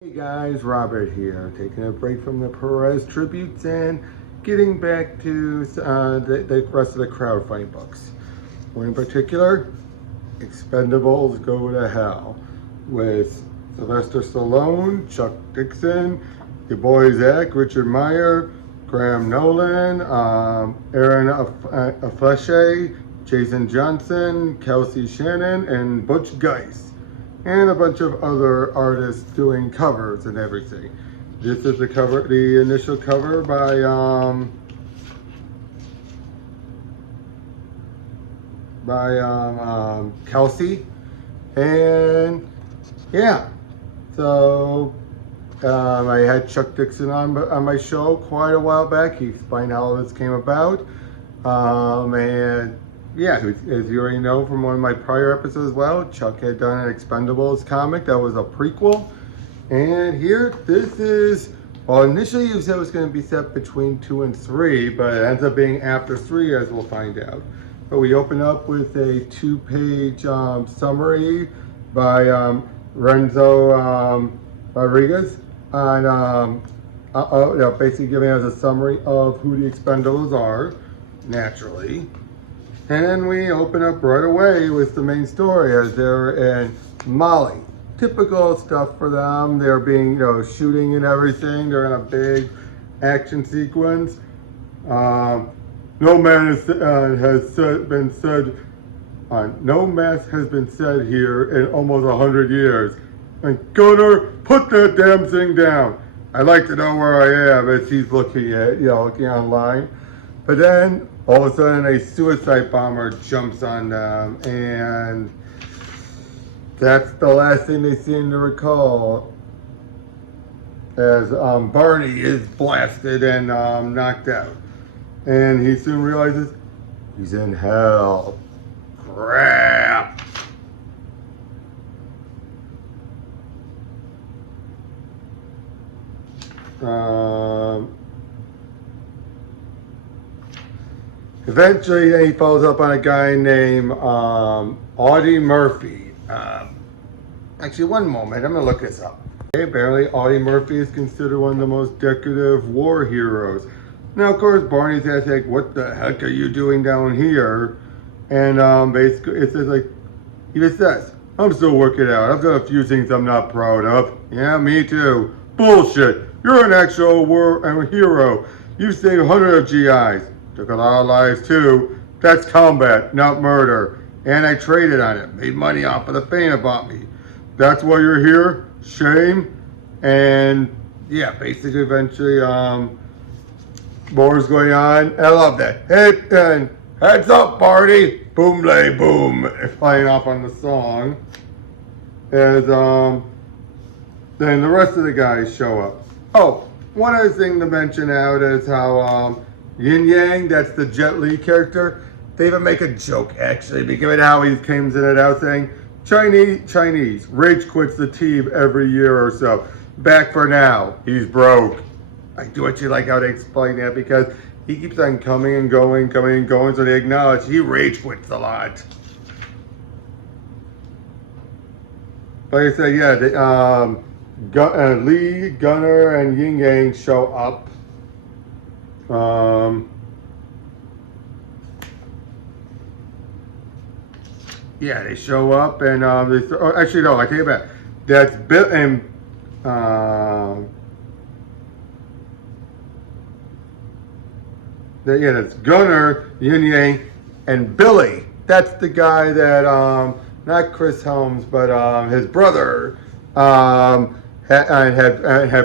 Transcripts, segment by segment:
Hey guys, Robert here, taking a break from the Perez tributes and getting back to the rest of the crowdfunding books. One in particular, Expendables Go To Hell, with Sylvester Stallone, Chuck Dixon, your boy Zach, Richard Meyer, Graham Nolan, Aaron Afleshe, Jason Johnson, Kelsey Shannon, and Butch Geist, and a bunch of other artists doing covers and everything. This is the initial cover by Kelsey, and yeah. So I had Chuck Dixon on my show quite a while back. He explained how all this came about, and yeah, as you already know from one of my prior episodes as well, Chuck had done an Expendables comic that was a prequel. And here, this is, well, initially you said it was going to be set between 2 and 3, but it ends up being after 3, as we'll find out. But we open up with a 2-page summary by Renzo Rodriguez on basically giving us a summary of who the Expendables are, naturally. And we open up right away with the main story as they're in Mali. Typical stuff for them. They're being, shooting and everything. They're in a big action sequence. No mass has been said here in almost 100 years. And Gunner, put that damn thing down. I'd like to know where I am, as he's looking online. But then, all of a sudden, a suicide bomber jumps on them, and that's the last thing they seem to recall, as Barney is blasted and knocked out. And he soon realizes he's in hell. Crap! Eventually, he follows up on a guy named Audie Murphy. Actually, one moment, I'm going to look this up. Okay, apparently, Audie Murphy is considered one of the most decorative war heroes. Now, of course, Barney's asking, what the heck are you doing down here? And basically, it says, he just says, I'm still working out. I've done a few things I'm not proud of. Yeah, me too. Bullshit. You're an actual war hero. You saved hundreds of GIs. Took a lot of lives too. That's combat, not murder. And I traded on it. Made money off of the fame it bought me. That's why you're here? Shame? And yeah, basically eventually war's going on. I love that. Hey, and heads up, Barney. Boom lay boom. Playing off on the song. As then the rest of the guys show up. Oh, one other thing to mention out is how Yin Yang, that's the Jet Li character, they even make a joke, actually, because of how he comes in and out saying, Chinese, rage quits the team every year or so. Back for now, he's broke. I do actually like how they explain that, because he keeps on coming and going, so they acknowledge he rage quits a lot. Like I said, yeah, Lee, Gunner, and Yin Yang show up. Yeah, they show up and actually no, I take it back. That's Bill and that's Gunner, Yin Yang, and Billy. That's the guy that not Chris Helms, but his brother had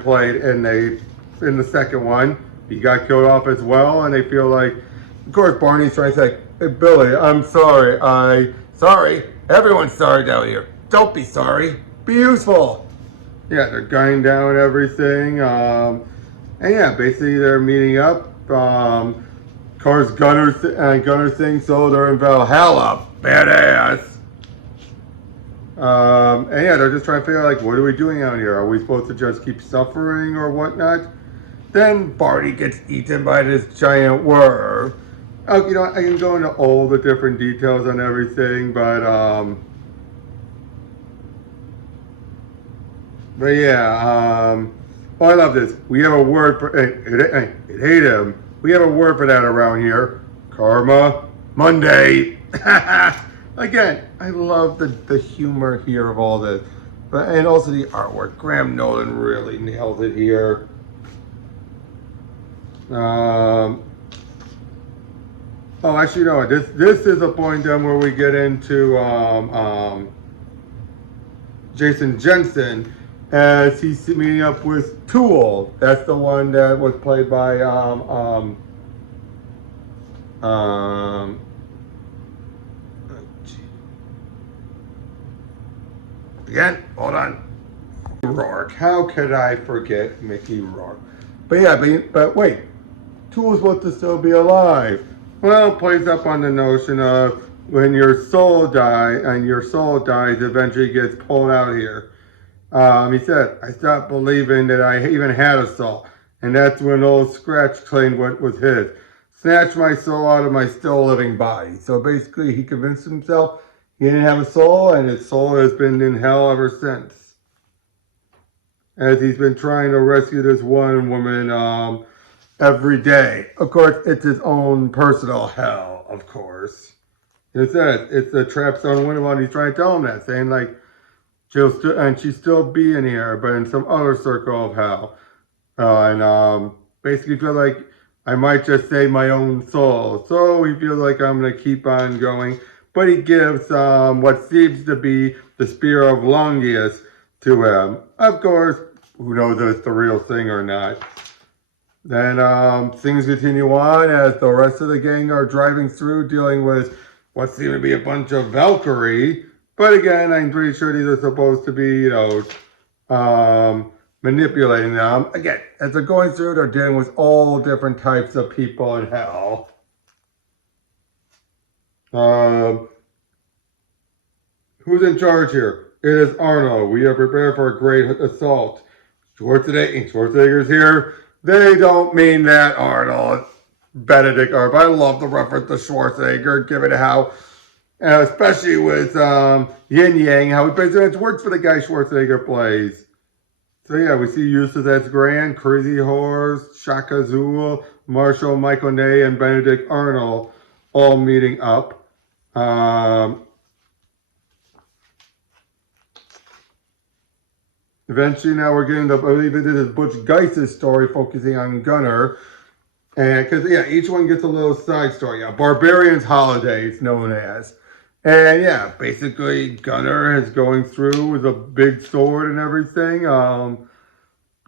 played in the second one. He got killed off as well, and they feel like, of course, Barney's trying to say, hey, Billy, I'm sorry. Sorry. Everyone's sorry down here. Don't be sorry. Be useful. Yeah, they're gunning down everything. And yeah, basically they're meeting up. Of course, Gunner sings, so they're in Valhalla. Badass. And yeah, they're just trying to figure out, what are we doing out here? Are we supposed to just keep suffering or whatnot? Then Barney gets eaten by this giant worm. I can go into all the different details on everything, but But yeah, oh, I love this. We have a word for it hate him. We have a word for that around here. Karma Monday. Again, I love the humor here of all this. But and also the artwork. Graham Nolan really nailed it here. Oh, actually, no. This is a point then where we get into Jason Jensen as he's meeting up with Tool. That's the one that was played by again, hold on. Rourke. How could I forget Mickey Rourke? But yeah, but wait. Tool's supposed to still be alive. Well, it plays up on the notion of when your soul dies, and your soul dies, eventually gets pulled out here. He said, I stopped believing that I even had a soul. And that's when old Scratch claimed what was his. Snatched my soul out of my still living body. So basically, he convinced himself he didn't have a soul, and his soul has been in hell ever since. As he's been trying to rescue this one woman every day. Of course, it's his own personal hell, of course. It says it's the trap zone window, and he's trying to tell him that, saying like, she'll still be in here, but in some other circle of hell. And basically feel like I might just save my own soul. So he feels like I'm going to keep on going. But he gives what seems to be the spear of Longius to him. Of course, who knows if it's the real thing or not. Then things continue on as the rest of the gang are driving through, dealing with what seem to be a bunch of Valkyrie. But again, I'm pretty sure these are supposed to be, manipulating them. Again, as they're going through, they're dealing with all different types of people in hell. Who's in charge here? It is Arnold. We are prepared for a great assault. Schwarzenegger's here. They don't mean that, Arnold. Benedict Arnold. I love the reference to Schwarzenegger, given how, especially with Yin Yang, how he basically works for the guy Schwarzenegger plays. So yeah, we see Eustace S. Grant, Crazy Horse, Shaka Zulu, Marshall, Michael Ney, and Benedict Arnold all meeting up. Eventually, now we're getting to, I believe it is Butch Geiss's story, focusing on Gunner. And because, yeah, each one gets a little side story. Yeah, Barbarian's Holiday, it's known as. And yeah, basically, Gunner is going through with a big sword and everything,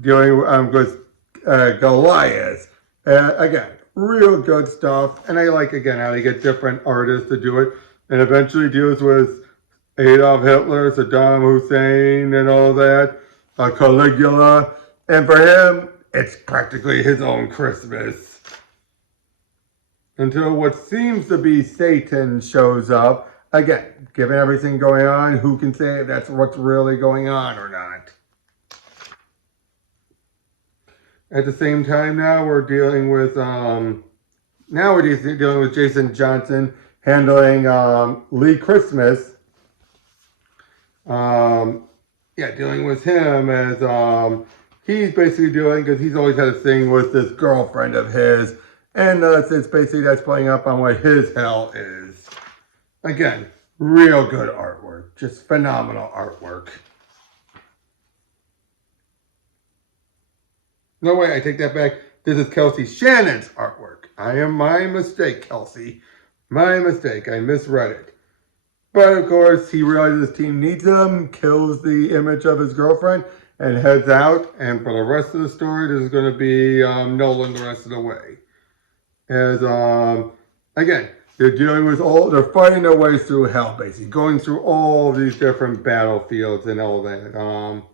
dealing with Goliath. Again, real good stuff. And I like, again, how they get different artists to do it. And eventually deals with Adolf Hitler, Saddam Hussein, and all that. Caligula. And for him, it's practically his own Christmas. Until what seems to be Satan shows up. Again, given everything going on, who can say if that's what's really going on or not? At the same time now, we're dealing with Jason Johnson handling Lee Christmas. Dealing with him as he's basically doing, because he's always had a thing with this girlfriend of his, and it's basically that's playing up on what his hell is. Again, real good artwork, just phenomenal artwork. No way, I take that back. This is Kelsey Shannon's artwork. My mistake, Kelsey. My mistake, I misread it. But of course, he realizes his team needs him, kills the image of his girlfriend, and heads out. And for the rest of the story, this is going to be Nolan the rest of the way. As, again, they're fighting their way through hell, basically, going through all these different battlefields and all that.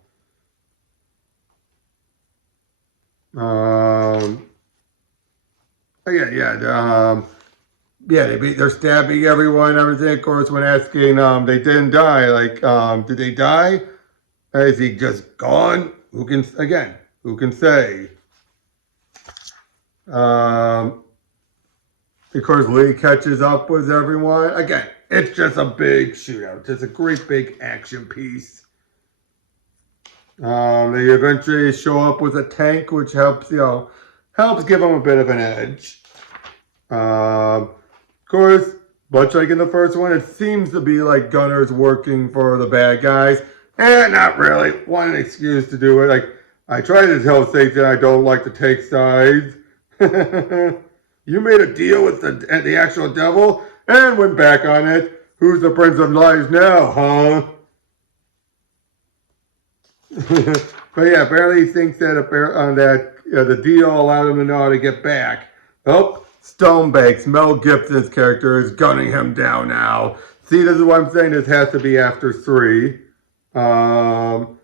They're stabbing everyone and everything. Of course, when asking, they didn't die. Like, did they die? Is he just gone? Who can say? Of course, Lee catches up with everyone. Again, it's just a big shootout. Just a great big action piece. They eventually show up with a tank, which helps, helps give them a bit of an edge. Of course, much like in the first one, it seems to be like Gunner's working for the bad guys, and not really. One excuse to do it. Like, I try to tell Satan I don't like to take sides. You made a deal with the actual devil and went back on it. Who's the Prince of Lies now, huh? But yeah, apparently he thinks that the deal allowed him to know how to get back. Oh, Stonebanks, Mel Gibson's character, is gunning him down now. See, this is what I'm saying. This has to be after 3. And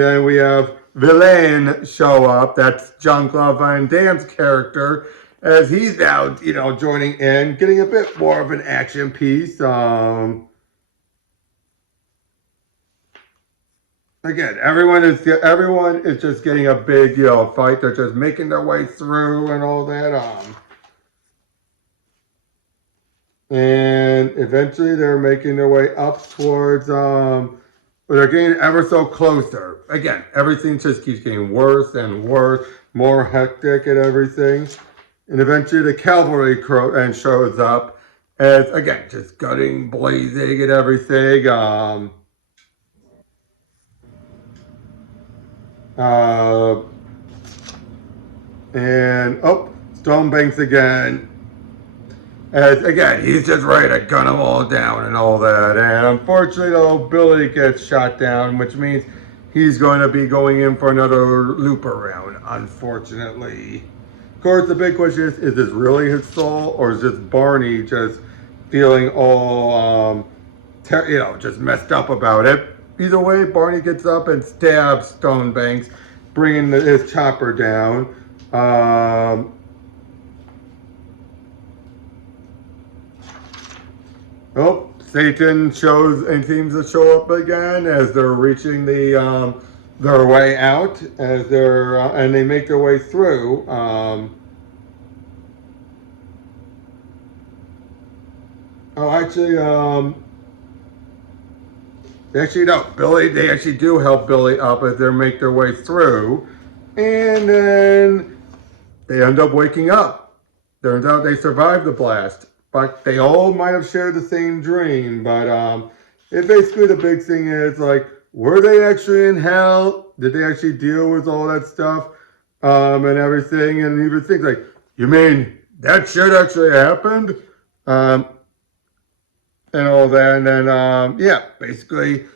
then we have Villain show up. That's Jean-Claude Van Damme's character, as he's now, joining in, getting a bit more of an action piece. Again, everyone is just getting a big, fight. They're just making their way through and all that. And eventually they're making their way up towards, but they're getting ever so closer. Again, everything just keeps getting worse and worse, more hectic and everything. And eventually the cavalry shows up as, again, just gutting, blazing and everything. Stonebanks again. As again, he's just ready to gun them all down and all that. And unfortunately, though, Billy gets shot down, which means he's going to be going in for another loop around, unfortunately. Of course, the big question is this really his soul, or is this Barney just feeling all, just messed up about it? Either way, Barney gets up and stabs Stonebanks, bringing his chopper down. Satan seems to show up again as they're reaching their way out, as and they make their way through. They actually do help Billy up as they make their way through, and then they end up waking up. Turns out they survived the blast, but they all might have shared the same dream. But basically the big thing is, like, were they actually in hell? Did they actually deal with all that stuff and everything? And even things like, you mean that shit actually happened? And all that, and then basically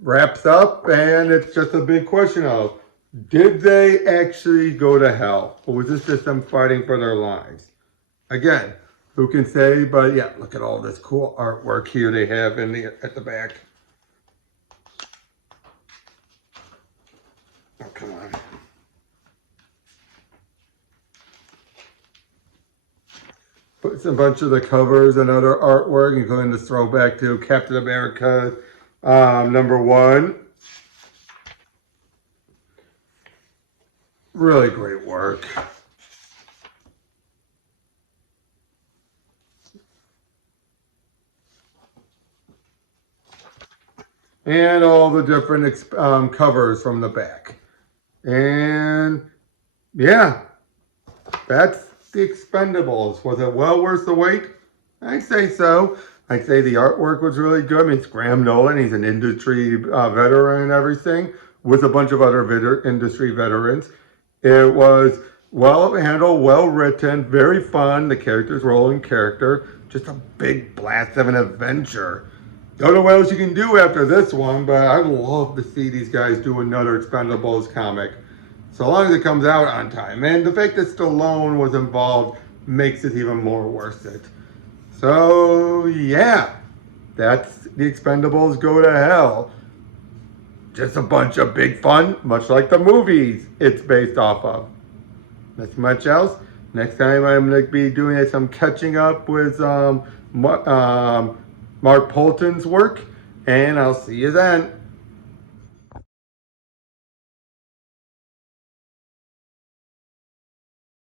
wraps up, and it's just a big question of, did they actually go to hell, or was this just them fighting for their lives? Again, who can say? But yeah, look at all this cool artwork here they have at the back. Oh, come on. Puts a bunch of the covers and other artwork, including this throwback to Captain America #1. Really great work. And all the different covers from the back. And yeah, that's the Expendables. Was it well worth the wait? I'd say so. I'd say the artwork was really good. I mean, it's Graham Nolan. He's an industry veteran and everything, with a bunch of other industry veterans. It was well handled, well written, very fun. The characters were all in character. Just a big blast of an adventure. Don't know what else you can do after this one, but I'd love to see these guys do another Expendables comic, so long as it comes out on time. And the fact that Stallone was involved makes it even more worth it. So yeah, that's the Expendables Go to Hell. Just a bunch of big fun, much like the movies it's based off of. Not much else. Next time I'm going to be doing some catching up with Mark Polton's work, and I'll see you then.